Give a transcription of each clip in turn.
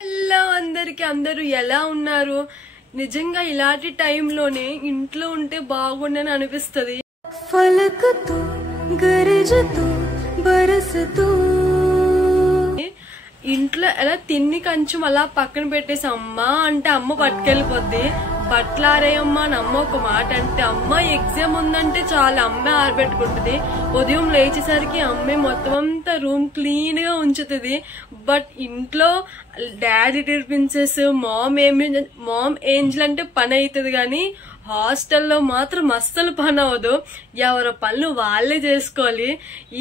Hello అందరికి, అందరూ ఎలా ఉన్నారు? నిజంగా ఇలాంటి టైంలోనే ఇంట్లో ఉంటే బాగుండని అనిపిస్తుంది. ఫలకతో గరజతో బరసతో ఇంట్లో ఎలా తిన్ని కొంచెం అలా పక్కన పెట్టేసి అమ్మా అంటే అమ్మ పట్టుకెళ్ళిపోద్ది. బట్టలు ఆరేయమ్మా అని అమ్మ ఒక మాట అంటే, అమ్మ ఎగ్జామ్ ఉందంటే చాలా అమ్మే ఆరబెట్టుకుంటుంది. ఉదయం లేచేసరికి అమ్మే మొత్తం అంతా రూమ్ క్లీన్ గా ఉంచుతుంది. బట్ ఇంట్లో డాడీ ప్రిన్సెస్, మామ్ ఏంజల్ అంటే పని అవుతుంది, కానీ హాస్టల్లో మాత్రం అస్సలు పని అవ్వదు. ఎవరి పనులు వాళ్ళే చేసుకోవాలి.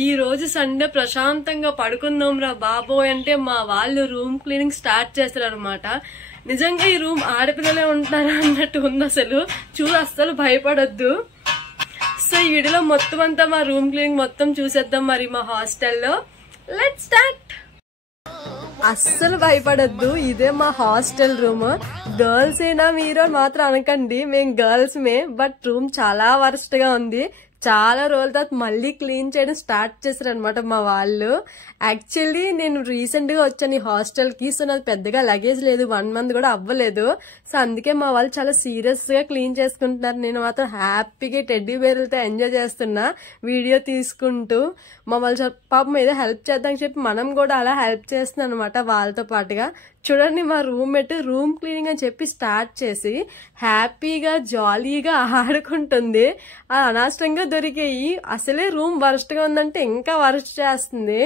ఈ రోజు సండే ప్రశాంతంగా పడుకుందాం రా బాబోయ్ అంటే మా వాళ్ళు రూమ్ క్లీనింగ్ స్టార్ట్ చేస్తారు అనమాట. నిజంగా ఈ రూమ్ ఆడపిల్లలే ఉంటారా అన్నట్టు ఉంది. అసలు అస్సలు భయపడొద్దు. సో ఈ వీడియోలో మొత్తం అంతా మా రూమ్ క్లీనింగ్ మొత్తం చూసేద్దాం మరి మా హాస్టల్లో. Let's start. అస్సలు భయపడొద్దు, ఇదే మా హాస్టల్ రూమ్. గర్ల్స్ అయినా మీరు మాత్రం అనకండి, మేము గర్ల్స్ బట్ రూమ్ చాలా వరస్ట్ గా ఉంది. చాలా రోజుల తర్వాత మళ్ళీ క్లీన్ చేయడం స్టార్ట్ చేశారు అనమాట మా వాళ్ళు. యాక్చువల్లీ నేను రీసెంట్ గా వచ్చాను ఈ హాస్టల్ కి. సో నాకు పెద్దగా లగేజ్ లేదు, 1 month కూడా అవ్వలేదు. సో అందుకే మా వాళ్ళు చాలా సీరియస్ గా క్లీన్ చేసుకుంటున్నారు. నేను మాత్రం హ్యాపీగా టెడ్డీ బేర్లతో ఎంజాయ్ చేస్తున్నా, వీడియో తీసుకుంటూ. మా వాళ్ళు పాపం ఏదో హెల్ప్ చేద్దామని చెప్పి మనం కూడా అలా హెల్ప్ చేస్తున్నాం అనమాట వాళ్ళతో పాటుగా. చూడండి మా రూమ్మేట్ రూమ్ క్లీనింగ్ అని చెప్పి స్టార్ట్ చేసి హ్యాపీగా జాలీగా ఆడుకుంటుంది. అది అనవసరంగా దొరికాయి. అసలే రూమ్ వరస్ట్ గా ఉందంటే ఇంకా వరస్ట్ చేస్తుంది.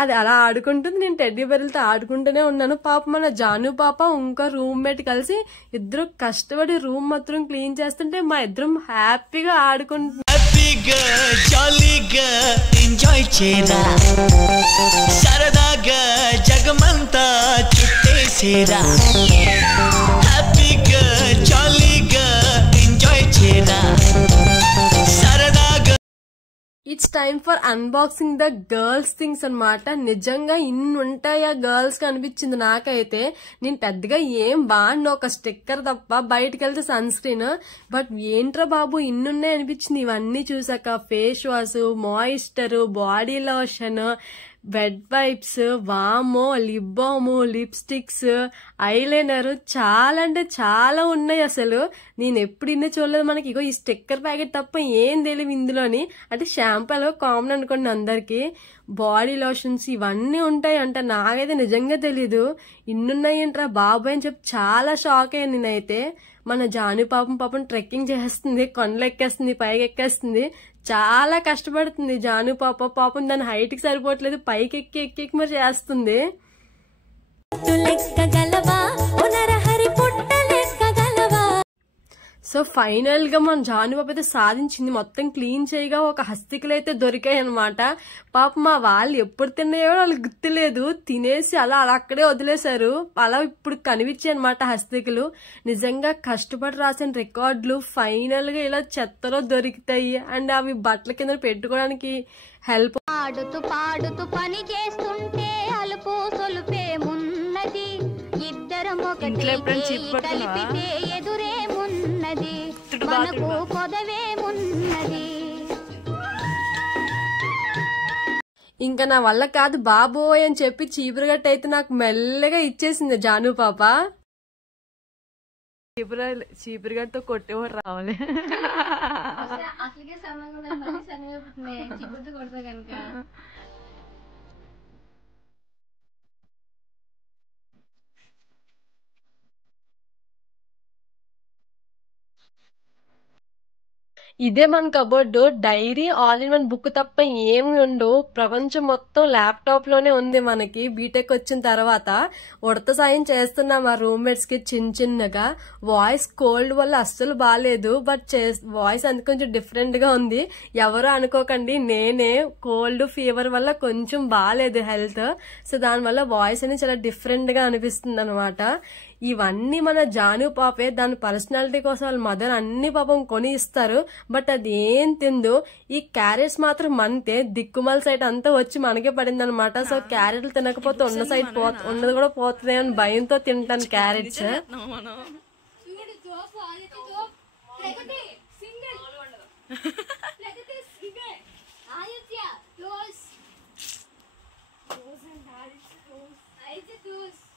అది అలా ఆడుకుంటుంది, నేను టెడ్డీ బెర్లతో ఆడుకుంటూనే ఉన్నాను. పాప మన జాను పాప ఇంకా రూమ్మేట్ కలిసి ఇద్దరు కష్టపడి రూమ్ మొత్తం క్లీన్ చేస్తుంటే మా ఇద్దరం హ్యాపీగా ఆడుకుంటున్నాం. జాలీగా ఎంజాయ్ చేయరా, సరదాగా జగమంతా చుట్టేసేరా. హ్యాపీగా జాలీగా ఎంజాయ్ చేయరా, సరదాగా. It's time for unboxing the girls things అనమాట. నిజంగా ఇన్ని ఉంటాయా గర్ల్స్ కి అనిపించింది నాకైతే. నేను పెద్దగా ఏం బాగుండు, ఒక స్టిక్కర్ తప్ప, బయటకు వెళ్తే సన్ స్క్రీన్. బట్ ఏంట్రా బాబు ఇన్నున్నాయి అనిపించింది ఇవన్నీ చూసాక. Face wash, moisture, body lotion, bed wipes, వామో, లిప్ బామ్, లిప్స్టిక్స్, ఐలైనర్, చాలా అంటే చాలా ఉన్నాయి. అసలు నేను ఎప్పుడు ఇన్ని చూడలేదు. మనకి ఇగో ఈ స్టిక్కర్ ప్యాకెట్ తప్ప ఏం తెలియదు ఇందులోని. అంటే షాంపూలో కామన్ అనుకోండి అందరికి. బాడీ లోషన్స్ ఇవన్నీ ఉంటాయి అంట, నాకైతే నిజంగా తెలీదు. ఇన్నున్నాయి ఏంట్రా బాబాయ్ అని చెప్పి చాలా షాక్ అయ్యాను నేనైతే. మన జాను పాపం ట్రెక్కింగ్ చేస్తుంది, కొండలు ఎక్కేస్తుంది, పైకి ఎక్కేస్తుంది, చాలా కష్టపడుతుంది జాను పాపం. దాని హైట్ కి సరిపోవట్లేదు, పైకి ఎక్కి మరి చేస్తుంది. సో ఫైనల్ గా మన జాను పాప అయితే సాధించింది. మొత్తం క్లీన్ చేయగా ఒక హస్తికలు అయితే దొరికాయి అనమాట. పాప మా వాళ్ళు ఎప్పుడు తిన్నాయో వాళ్ళకి గుర్తులేదు, తినేసి అలా అక్కడే వదిలేశారు. అలా ఇప్పుడు కనిపించాయి అనమాట హస్తికలు. నిజంగా కష్టపడి రాసిన రికార్డులు ఫైనల్ గా ఇలా చెత్తలో దొరుకుతాయి. అండ్ అవి బట్టల కింద పెట్టుకోవడానికి హెల్ప్. పాడుతూ పాడుతూ పని చేస్తుంటే అలుపు సొలుపేమున్నది, ఇద్దరం ఒకటి కలిపితే ఎదురేమున్నది, మనకు కొదవేమున్నది. ఇంకా నా వల్ల కాదు బాబోయ్ అని చెప్పి చీపురుగట్ట అయితే నాకు మెల్లగా ఇచ్చేసింది జాను పాప. చీపురుగట్టతో కొట్టేవాడు రావాలి. ఇదే మన cupboard. Diary, all in one book తప్ప ఏమి ఉండవు. ప్రపంచం మొత్తం ల్యాప్టాప్ లోనే ఉంది మనకి. బీటెక్ వచ్చిన తర్వాత ఉడత సాయం చేస్తున్నాం మా రూమ్మేట్స్ కి చిన్నగా. వాయిస్ కోల్డ్ వల్ల అస్సలు బాగాలేదు, బట్ వాయిస్ అంత కొంచెం డిఫరెంట్ గా ఉంది. ఎవరు అనుకోకండి, నేనే కోల్డ్ ఫీవర్ వల్ల కొంచెం బాగాలేదు హెల్త్. సో దానివల్ల వాయిస్ అనేది చాలా డిఫరెంట్ గా అనిపిస్తుంది అనమాట. ఇవన్నీ మన జాను పాపే. దాని పర్సనాలిటీ కోసం వాళ్ళ మదర్ అన్ని పాపం కొని ఇస్తారు, బట్ అది ఏం తిందు. ఈ క్యారెట్స్ మాత్రం మనతే. దిక్కుమల సైడ్ అంతా వచ్చి మనకే పడింది అనమాట. సో క్యారెట్లు తినకపోతే ఉన్న సైడ్ ఉన్నది కూడా పోతుంది అని భయంతో తింటాను క్యారెట్స్.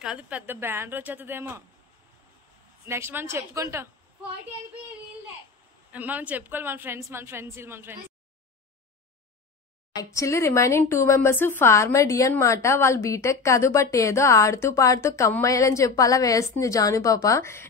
కాదు పెద్ద బ్యానర్ వచ్చేస్తుందేమో. నెక్స్ట్ మనం చెప్పుకుంటాం, మనం చెప్పుకోవాలి మన friends. Actually remaining 2 members farmer D అనమాట. వాళ్ళు బీటెక్ కాదు, బట్ ఏదో ఆడుతూ పాడుతూ కమ్మయ్యాలని చెప్పి అలా వేస్తుంది జాను పాప.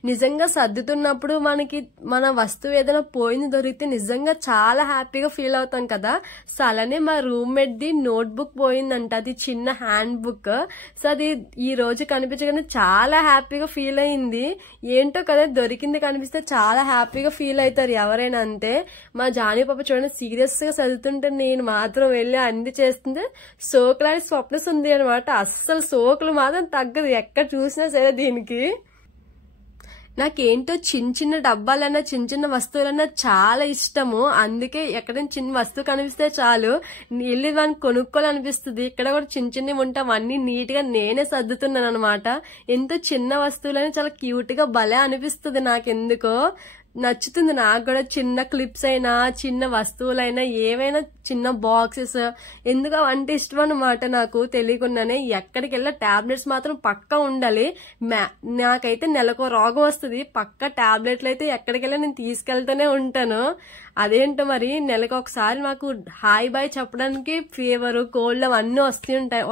నిజంగా సర్దుతున్నప్పుడు మనకి మన వస్తువు ఏదైనా పోయింది దొరికితే నిజంగా చాలా హ్యాపీగా ఫీల్ అవుతాం కదా. సో అలానే మా రూమ్మేట్ ది నోట్ బుక్ పోయిందంట, అది చిన్న హ్యాండ్ బుక్. సో అది ఈ రోజు కనిపించగానే చాలా హ్యాపీగా ఫీల్ అయింది. ఏంటో కదా, దొరికింది కనిపిస్తే చాలా హ్యాపీగా ఫీల్ అవుతారు ఎవరైనా అంతే. మా జాను పాప చూడండి సీరియస్ గా చదువుతుంటే నేను మాత్రం వెళ్ళి అన్ని చేస్తుంది. సోకులాంటి స్వప్నస్ ఉంది అనమాట. అస్సలు సోకులు మాత్రం తగ్గదు ఎక్కడ చూసినా సరే దీనికి. నాకేంటో చిన్న చిన్న డబ్బాలన్నా చిన్న చిన్న వస్తువులన్నా చాలా ఇష్టము. అందుకే ఎక్కడైనా చిన్న వస్తువు కనిపిస్తే చాలు వెళ్ళి దాన్ని కొనుక్కోవాలనిపిస్తుంది. ఇక్కడ కూడా చిన్న చిన్నవి ఉంటాం, అన్ని నీట్ గా నేనే సర్దుతున్నాను అనమాట. ఎంతో చిన్న వస్తువులని చాలా క్యూట్ గా భలే అనిపిస్తుంది. నాకెందుకో నచ్చుతుంది. నాకు కూడా చిన్న క్లిప్స్ అయినా చిన్న వస్తువులైనా ఏవైనా చిన్న బాక్సెస్ ఎందుకు అవంటే ఇష్టం అనమాట. నాకు తెలియకుండానే ఎక్కడికి వెళ్ళా టాబ్లెట్స్ మాత్రం పక్కా ఉండాలి. నాకైతే నెలకు రోగం వస్తుంది, పక్కా టాబ్లెట్లు అయితే ఎక్కడికి వెళ్ళా నేను తీసుకెళ్తూనే ఉంటాను. అదేంటో మరి నెలకు ఒకసారి నాకు హాయ్ బాయ్ చెప్పడానికి ఫీవర్ కోల్డ్ అవన్నీ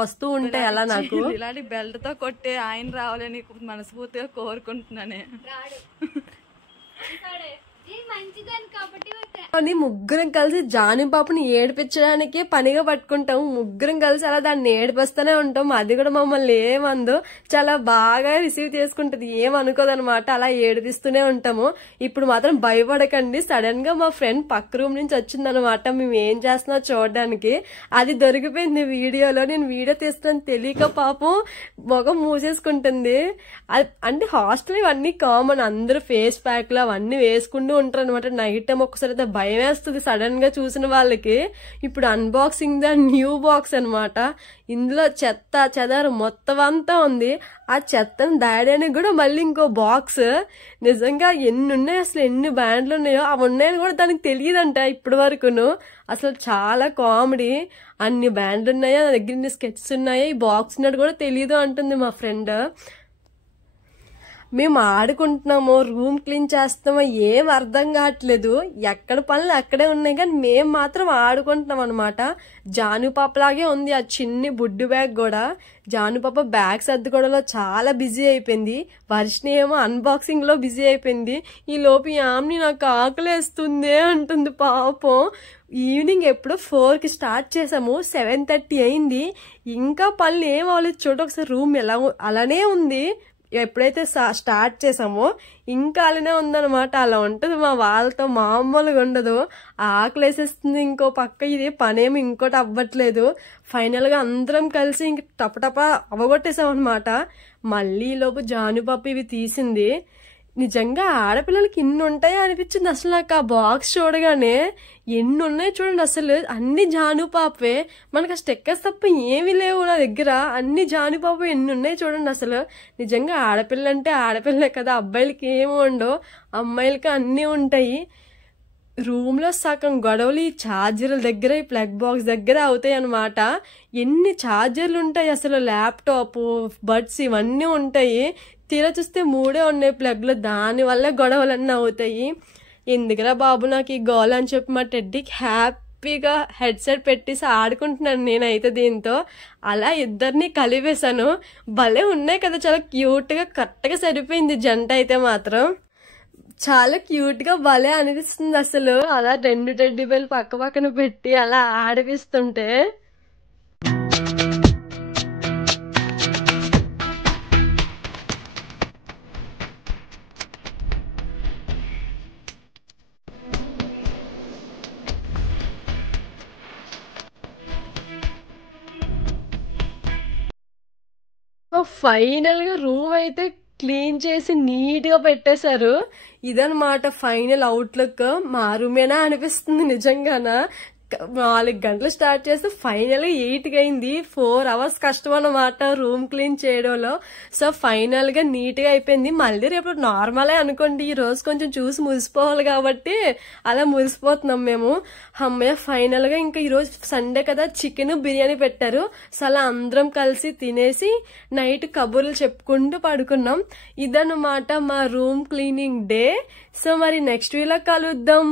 వస్తూ ఉంటాయి అలా. నాకు ఇలాంటి బెల్ట్ తో కొట్టే ఆయన రావాలని మనస్ఫూర్తిగా కోరుకుంటున్నానే. ముగ్గురం కలిసి జాను పాపని ఏడిపించడానికి పనిగా పట్టుకుంటాం. ముగ్గురం కలిసి అలా దాన్ని ఏడిపిస్తూనే ఉంటాం. అది కూడా మమ్మల్ని ఏమందో చాలా బాగా రిసీవ్ చేసుకుంటది, ఏమనుకోదనమాట. అలా ఏడిపిస్తూనే ఉంటాము. ఇప్పుడు మాత్రం భయపడకండి, సడన్ గా మా ఫ్రెండ్ పక్క రూమ్ నుంచి వచ్చిందనమాట. మేము ఏం చేస్తున్నా చూడడానికి. అది దొరికిపోయింది వీడియోలో. నేను వీడియో తీస్తున్నాను తెలియక పాపం మొగం మూసేసుకుంటుంది. అంటే హాస్టల్ ఇవన్నీ కామన్, అందరూ ఫేస్ ప్యాక్లు అవన్నీ వేసుకుంటూ ఉంటారు అనమాట. నైట్ టైం ఒక్కసారి అయితే భయం వేస్తుంది సడన్ గా చూసిన వాళ్ళకి. ఇప్పుడు అన్బాక్సింగ్ ద న్యూ బాక్స్ అనమాట. ఇందులో చెత్త చెదారు మొత్తం అంతా ఉంది. ఆ చెత్తను దాయడానికి కూడా మళ్ళీ ఇంకో బాక్స్. నిజంగా ఎన్ని ఉన్నాయి అసలు, ఎన్ని బ్యాండ్లు ఉన్నాయో అవి ఉన్నాయని కూడా దానికి తెలియదంట ఇప్పటి వరకును. అసలు చాలా కామెడీ. అన్ని బ్యాండ్లు ఉన్నాయో, నా దగ్గర ఇన్ని స్కెచ్స్ ఉన్నాయో, ఈ బాక్స్ ఉన్నట్టు కూడా తెలియదు అంటుంది మా ఫ్రెండ్. మేము ఆడుకుంటున్నామో రూమ్ క్లీన్ చేస్తామో ఏం అర్థం కావట్లేదు. ఎక్కడ పనులు అక్కడే ఉన్నాయి కానీ మేము మాత్రం ఆడుకుంటున్నాం అనమాట. జాను పాపలాగే ఉంది ఆ చిన్ని బుడ్డి బ్యాగ్ కూడా. జాను పాప బ్యాగ్ సర్దుకోవడంలో చాలా బిజీ అయిపోయింది. వర్షిణి ఏమో అన్బాక్సింగ్ లో బిజీ అయిపోయింది. ఈ లోపు యామ్ని నాకు ఆకలేస్తుంది అంటుంది పాపం. ఈవినింగ్ ఎప్పుడో 4కి స్టార్ట్ చేసాము, 7:30 అయింది. ఇంకా పనులు ఏం అవ్వలేదు. చూడ ఒకసారి రూమ్ ఎలా అలానే ఉంది. ఎప్పుడైతే స్టార్ట్ చేసామో ఇంకా అలానే ఉందనమాట. అలా ఉంటుంది మా వాళ్ళతో, మామూలుగా ఉండదు. ఆకలేసేస్తుంది ఇంకో పక్క, ఇది పనేమో ఇంకోటి అవ్వట్లేదు. ఫైనల్ గా అందరం కలిసి ఇంక టపటప అవగొట్టేసాం అనమాట. మళ్ళీ లోపు జానుపాప ఇవి తీసింది. నిజంగా ఆడపిల్లలకి ఇన్ని ఉంటాయా అనిపించింది అసలు నాకు. ఆ బాక్స్ చూడగానే ఎన్ని ఉన్నాయి చూడండి అసలు. అన్ని జానుపాపే, మనకు ఆ స్టెక్కర్స్ తప్ప ఏమీ లేవు నా దగ్గర. అన్ని జానుపాప ఎన్ని ఉన్నాయి చూడండి అసలు. నిజంగా ఆడపిల్ల అంటే ఆడపిల్లే కదా, అబ్బాయిలకి ఏమి ఉండవు, అమ్మాయిలకి అన్నీ ఉంటాయి. రూమ్ లో సగం గొడవలు ఈ ఛార్జర్ల దగ్గర, ఈ ప్లగ్ బాక్స్ దగ్గర అవుతాయి అనమాట. ఎన్ని ఛార్జర్లు ఉంటాయి అసలు, ల్యాప్టాప్ బడ్స్ ఇవన్నీ ఉంటాయి. తీరా చూస్తే 3 ఉన్నాయి ప్లగ్లు. దానివల్ల గొడవలన్నీ అవుతాయి. ఎందుకురా బాబు నాకు ఈ గోల్ అని చెప్పి మా టెడ్డీకి హ్యాపీగా హెడ్సెట్ పెట్టేసి ఆడుకుంటున్నాను నేనైతే దీంతో. అలా ఇద్దరిని కలిపేశాను. భలే ఉన్నాయి కదా, చాలా క్యూట్ గా కరెక్ట్గా సరిపోయింది జంట అయితే మాత్రం. చాలా క్యూట్ గా భలే అనిపిస్తుంది అసలు. అలా 2 టెడ్డీ బేర్లు పక్క పక్కన పెట్టి అలా ఆడిపిస్తుంటే. ఫైనల్ గా రూమ్ అయితే క్లీన్ చేసి నీట్ గా పెట్టేశారు. ఇదనమాట ఫైనల్ అవుట్లుక్. మా రూమేనా అనిపిస్తుంది నిజంగానా. 4 గంటలు స్టార్ట్ చేస్తే ఫైనల్ గా 8 అయింది. 4 hours కష్టం అన్నమాట రూమ్ క్లీన్ చేయడంలో. సో ఫైనల్ గా నీట్ గా అయిపోయింది. మళ్ళీ రేపు నార్మలే అనుకోండి. ఈ రోజు కొంచెం చూసి మురిసిపోవాలి కాబట్టి అలా మురిసిపోతున్నాం మేము. అమ్మయ్య ఫైనల్ గా ఇంకా ఈ రోజు సండే కదా చికెన్ బిర్యానీ పెట్టారు. సో అలా అందరం కలిసి తినేసి నైట్ కబుర్లు చెప్పుకుంటూ పడుకున్నాం. ఇదన్నమాట మా రూమ్ క్లీనింగ్ డే. సో మరి నెక్స్ట్ వీలో కలుద్దాం.